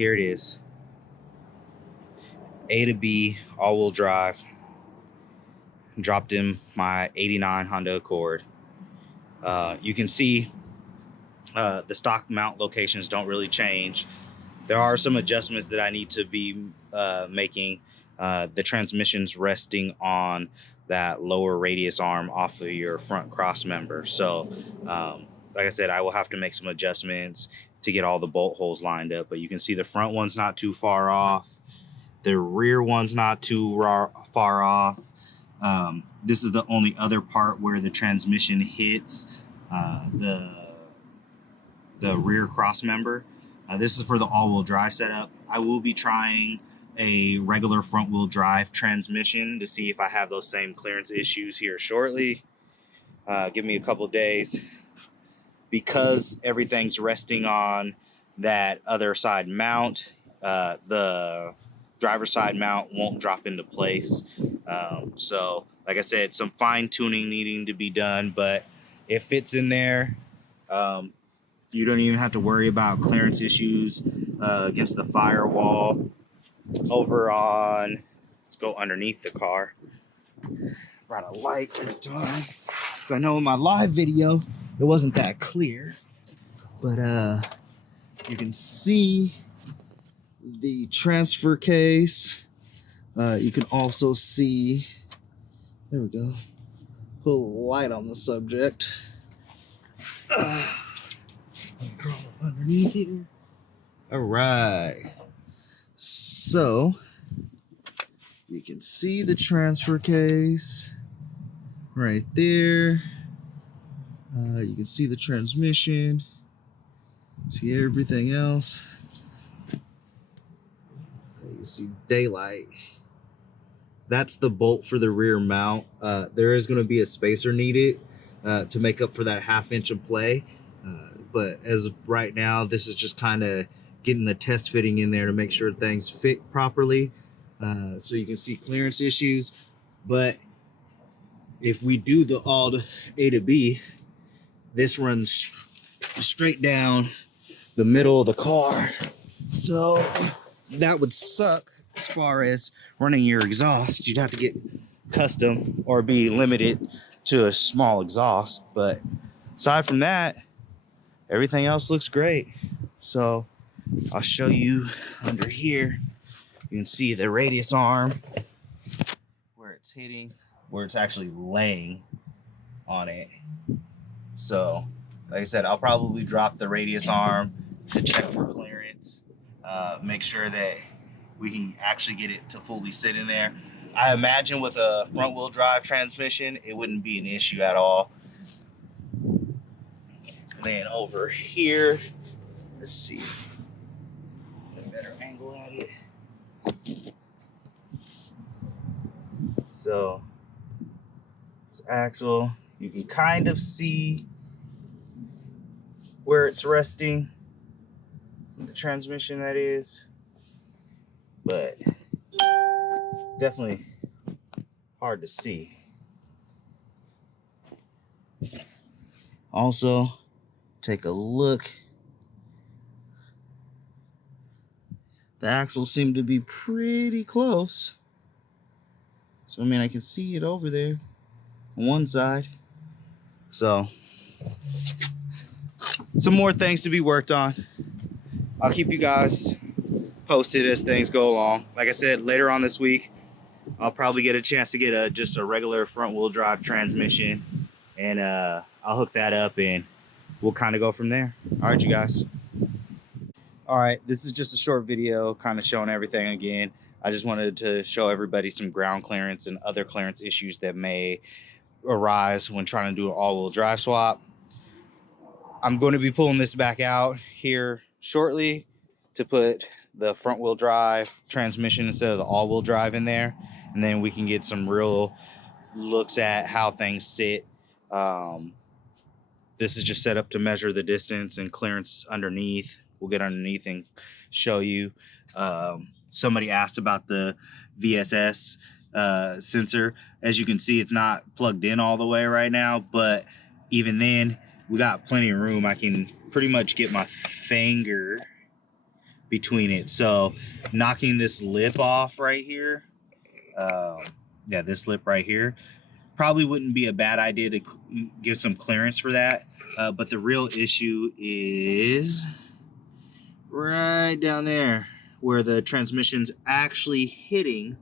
here it is. A2B all-wheel drive. Dropped in my 89 Honda Accord. You can see the stock mount locations don't really change. There are some adjustments that I need to be making. The transmission's resting on that lower radius arm off of your front cross member. So like I said, I will have to make some adjustments to get all the bolt holes lined up. But you can see the front one's not too far off. The rear one's not too far off. This is the only other part where the transmission hits the rear cross member. This is for the all-wheel drive setup. I will be trying a regular front-wheel drive transmission to see if I have those same clearance issues here shortly. Give me a couple days. Because everything's resting on that other side mount, the driver's side mount won't drop into place. So, like I said, some fine-tuning needing to be done, but it fits in there. You don't even have to worry about clearance issues against the firewall. Over on, let's go underneath the car. Brought a light this time, because I know in my live video it wasn't that clear, but you can see the transfer case. You can also see, there we go, put a little light on the subject. Let me crawl up underneath here. All right. So you can see the transfer case right there. You can see the transmission. See everything else. You can see daylight. That's the bolt for the rear mount. There is going to be a spacer needed to make up for that 1/2 inch of play. But as of right now, this is just kind of getting the test fitting in there to make sure things fit properly. So you can see clearance issues. But if we do the all A to B, this runs straight down the middle of the car. So that would suck as far as running your exhaust. You'd have to get custom or be limited to a small exhaust. But aside from that, everything else looks great. So I'll show you under here. You can see the radius arm, where it's hitting, where it's actually laying on it. So, like I said, I'll probably drop the radius arm to check for clearance, make sure that we can actually get it to fully sit in there. I imagine with a front wheel drive transmission, it wouldn't be an issue at all. And then over here, let's see, a better angle at it. So this axle, you can kind of see where it's resting, the transmission that is, but definitely hard to see. Also, take a look. The axles seem to be pretty close. So, I mean, I can see it over there on one side. So, some more things to be worked on. I'll keep you guys posted as things go along. Like I said, later on this week, I'll probably get a chance to get just a regular front wheel drive transmission. And I'll hook that up and we'll kind of go from there. All right, you guys. All right, this is just a short video kind of showing everything again. I just wanted to show everybody some ground clearance and other clearance issues that may arise when trying to do an all-wheel drive swap. I'm going to be pulling this back out here shortly to put the front-wheel drive transmission instead of the all-wheel drive in there, and then we can get some real looks at how things sit. This is just set up to measure the distance and clearance underneath. We'll get underneath and show you. Somebody asked about the VSS sensor. As you can see, it's not plugged in all the way right now, but even then, we got plenty of room. I can pretty much get my finger between it. So knocking this lip off right here, yeah, this lip right here, probably wouldn't be a bad idea to give some clearance for that. But the real issue is right down there where the transmission's actually hitting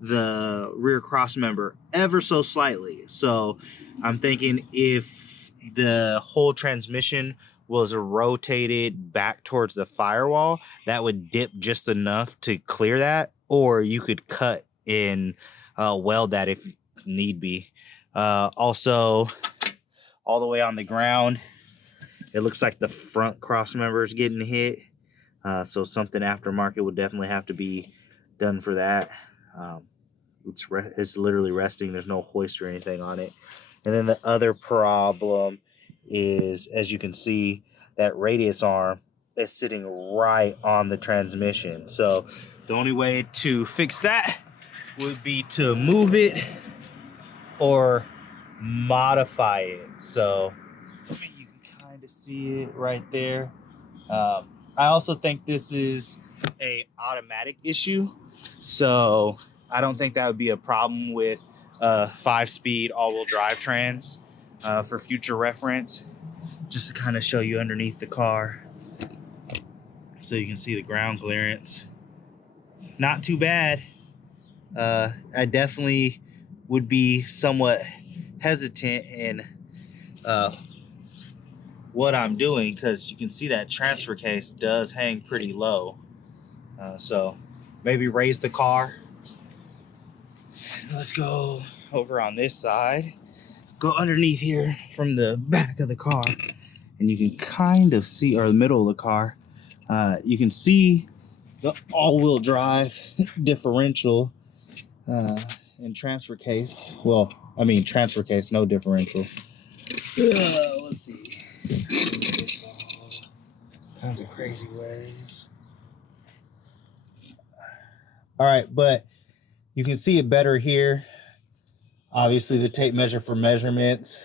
the rear cross member ever so slightly. So I'm thinking if the whole transmission was rotated back towards the firewall, that would dip just enough to clear that, or you could cut in, weld that if need be. Also, all the way on the ground, it looks like the front cross member is getting hit. So something aftermarket would definitely have to be done for that. It's literally resting. There's no hoist or anything on it. And then the other problem is, as you can see, that radius arm is sitting right on the transmission. So the only way to fix that would be to move or modify it. So I mean, you can kind of see it right there. I also think this is a automatic issue, so I don't think that would be a problem with 5-speed all-wheel drive trans. For future reference, just to kind of show you underneath the car, so you can see the ground clearance. Not too bad. I definitely would be somewhat hesitant in what I'm doing, because you can see that transfer case does hang pretty low. So maybe raise the car. Let's go over on this side. Go underneath here from the back of the car, and you can kind of see, or the middle of the car, you can see the all-wheel drive differential and transfer case. Well, I mean transfer case, no differential. Let's see. All kinds of crazy ways. All right, but you can see it better here. Obviously, the tape measure for measurements.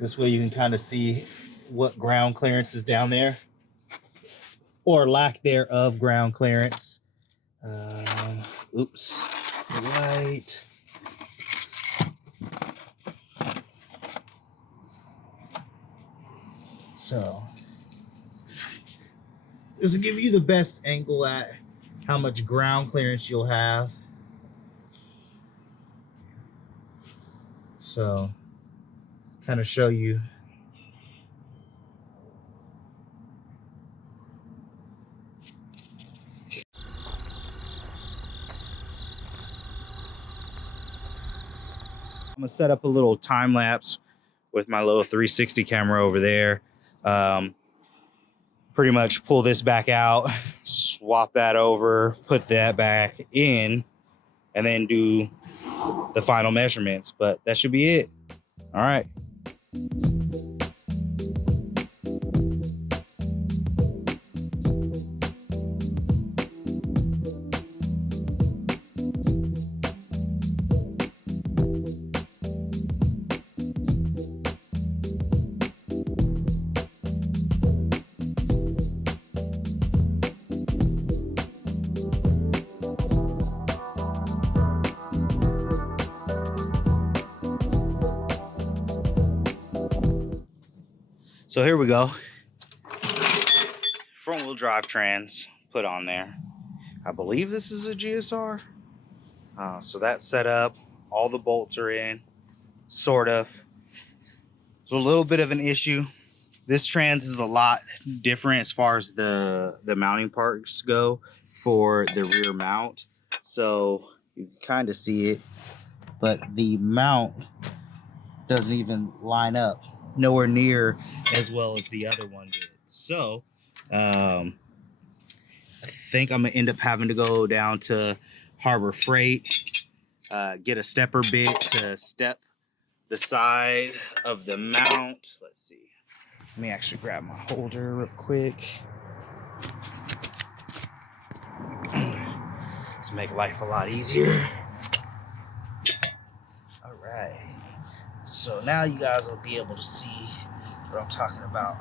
This way you can kind of see what ground clearance is down there, or lack thereof ground clearance. Oops, right. So this will give you the best angle at how much ground clearance you'll have. So kind of show you. I'm gonna set up a little time lapse with my little 360 camera over there. Pretty much pull this back out, swap that over, put that back in, and then do the final measurements. But that should be it. All right. So here we go. Front wheel drive trans put on there. I believe this is a GSR. So that's set up. All the bolts are in, sort of. It's a little bit of an issue. This trans is a lot different as far as the mounting parts go for the rear mount. So you can kind of see it, but the mount doesn't even line up, nowhere near as well as the other one did. So I think I'm gonna end up having to go down to Harbor Freight, get a stepper bit to step the side of the mount. Let's see. Let me actually grab my holder real quick. Let's make life a lot easier. All right. So now you guys will be able to see what I'm talking about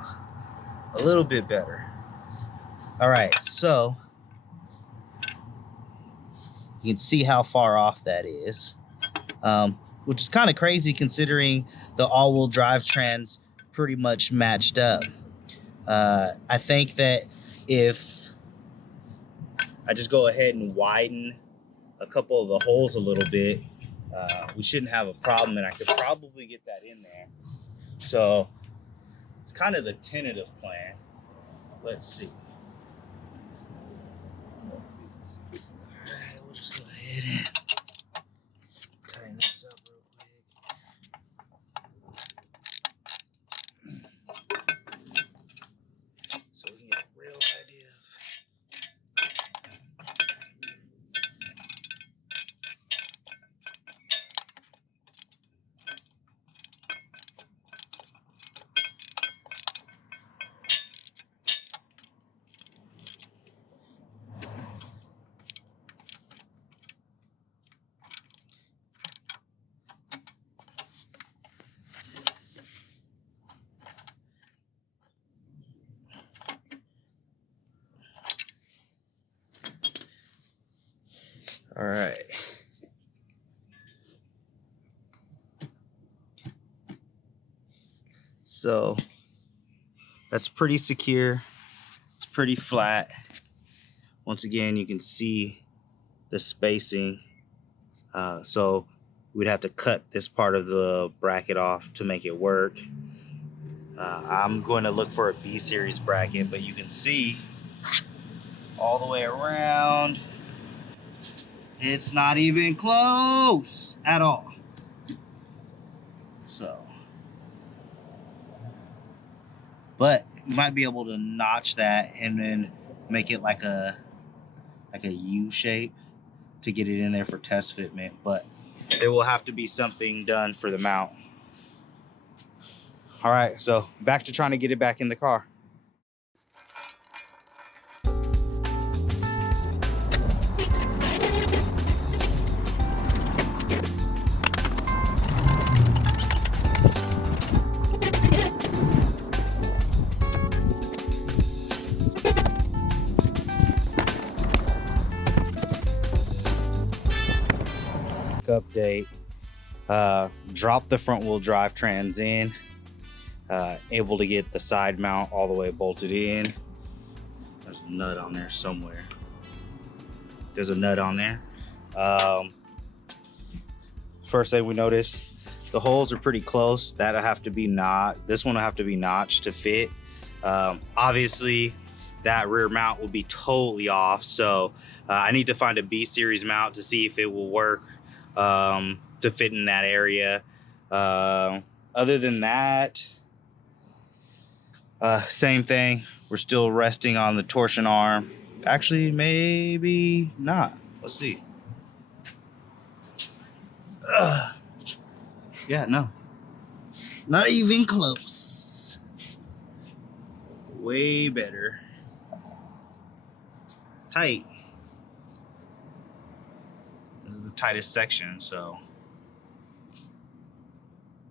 a little bit better. All right, so you can see how far off that is, which is kind of crazy considering the all-wheel drive trans pretty much matched up. I think that if I just go ahead and widen a couple of the holes a little bit, we shouldn't have a problem, and I could probably get that in there. So it's kind of the tentative plan. Let's see. Let's see. All right, we'll just go ahead and tighten this up real quick so we can get a real idea of. All right. So that's pretty secure. It's pretty flat. Once again, you can see the spacing. So we'd have to cut this part of the bracket off to make it work. I'm going to look for a B series bracket, but you can see all the way around, it's not even close at all. So, but you might be able to notch that and then make it like a U shape to get it in there for test fitment, but there will have to be something done for the mount. All right, so back to trying to get it back in the car. Update. Drop the front wheel drive trans in, able to get the side mount all the way bolted in. There's a nut on there somewhere. There's a nut on there. First thing we notice, the holes are pretty close. That'll have to be this one will have to be notched to fit. Obviously that rear mount will be totally off, so I need to find a B series mount to see if it will work to fit in that area. Other than that, same thing. We're still resting on the torsion arm. Actually, maybe not. Let's see. Yeah, no. Not even close. Way better. Tight. This is the tightest section, so.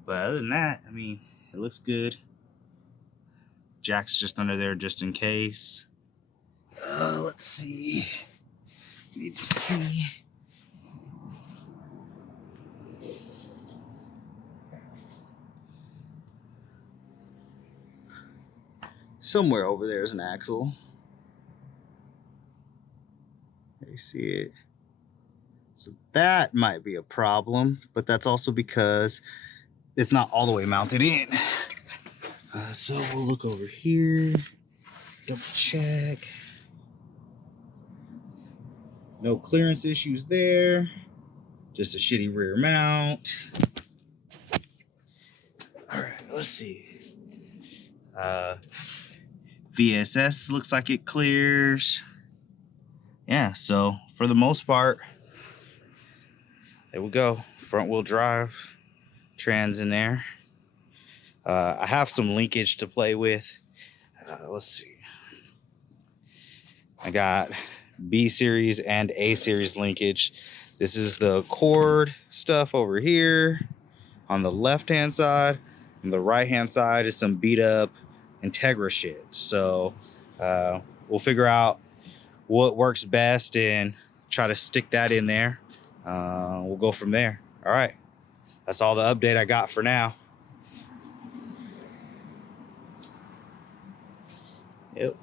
But other than that, I mean, it looks good. Jack's just under there just in case. Let's see. Need to see. Somewhere over there is an axle. You see it. So that might be a problem, but that's also because it's not all the way mounted in. So we'll look over here, double check. No clearance issues there. Just a shitty rear mount. All right, let's see. VSS looks like it clears. Yeah, so for the most part, there we go. Front wheel drive, trans in there. I have some linkage to play with. Let's see. I got B series and A series linkage. This is the cord stuff over here on the left-hand side. On the right-hand side is some beat up Integra shit. So we're we'll figure out what works best and try to stick that in there. We'll go from there. All right. That's all the update I got for now. Yep.